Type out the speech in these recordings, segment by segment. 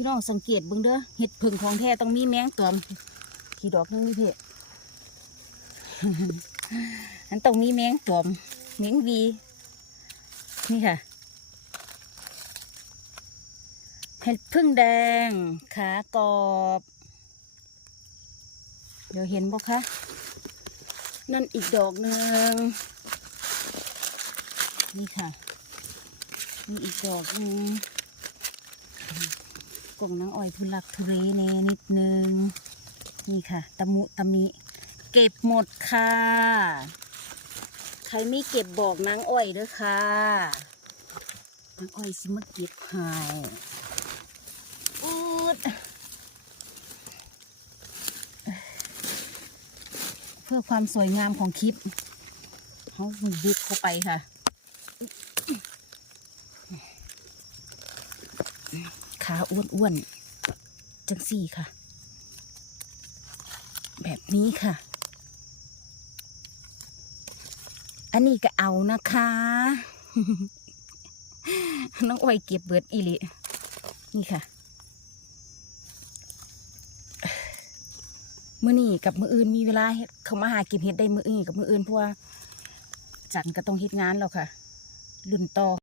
พี่น้องสังเกตบิ่งเด้อเห็ดผึ่งของแท้ต้องมีแมงตอมขี่ดอกนึงนี่พี่อันต้องมีแมงตอมแมงวีนี่ค่ะเห็ดพึ่งแดง ขากรอบ เดี๋ยวเห็นบ่คะ นั่นอีกดอกหนึ่ง นี่ค่ะ นี่อีกดอกหนึ่ง กงนางอ้อยทุลักทุเลเนนิดนึง นี่ค่ะ ตะมุตะมิ เก็บหมดค่ะ ใครไม่เก็บบอกนางอ้อยเด้อค่ะนางอ้อยสิมาเก็บให้อูดเพื่อความสวยงามของคลิปเขาบุกเข้าไปค่ะ ขาอ้วนๆ จังสี่ค่ะ แบบนี้ค่ะ อันนี้ก็เอานะคะ น้องอ้อยเก็บเบิดอีลินี่ค่ะมื้อนี้กับมืออื่นมีเวลาเขามาหาเก็บเห็ดได้มืออื่นกับมืออื่นเพราะว่าจันก็ต้องเฮ็ดงานแล้วค่ะ รุ่นต่อ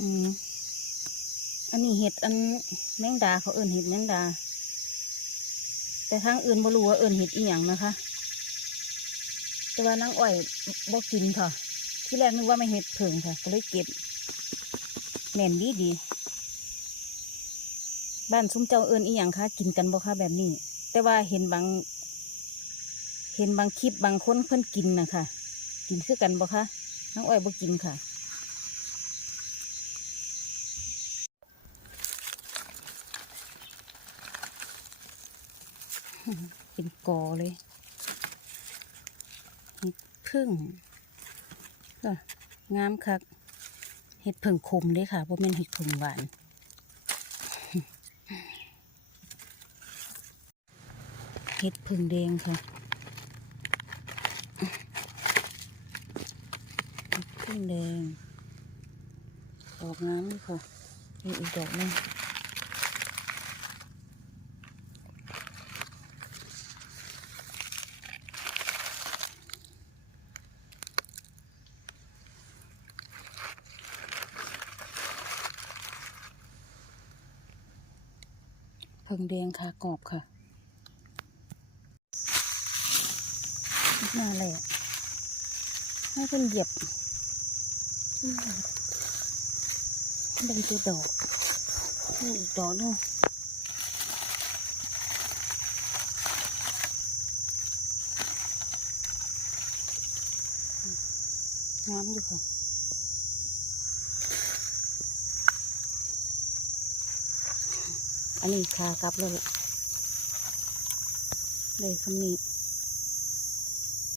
อืมอันนี้เห็ดอันแมงดาเขาเอิ่นเห็ดแมงดา แต่ทางอื่นบ่รู้ว่าเอิ่นเห็ดอีหยังนะคะ แต่ว่านางอ้อยบ่กินค่ะ ที่แรกนึกว่าไม่เห็ดเผิงค่ะ ก็เลยเก็บแม่นดีดี บ้านซุ้มเจ้าเอิ่นอีหยังคะกินกันบ่คะแบบนี้ แต่ว่าเห็นบาง เห็นบางคลิปบางคนเพิ่นกินนะคะกินคือกันบ่คะนางอ้อยบ่กินค่ะ เป็นกอเลยเห็ดพึ่งก็งามคักเห็ดผึ่งคมเลยค่ะเพราะเป็นเห็ดผึ่งหวานเห็ดผึ่งแดงค่ะเห็ดผึ่งแดงดอกงามเลยค่ะมีอีกดอกหนึง เพิงแดงค่ะกรอบค่ะน่าแหละให้เพิ่นเหยียบอืมได้ตัวดอกนี่อีกดอกนึงงามอยู่ค่ะ อันนี้คากลับแล้วล่ะเลยคำนี้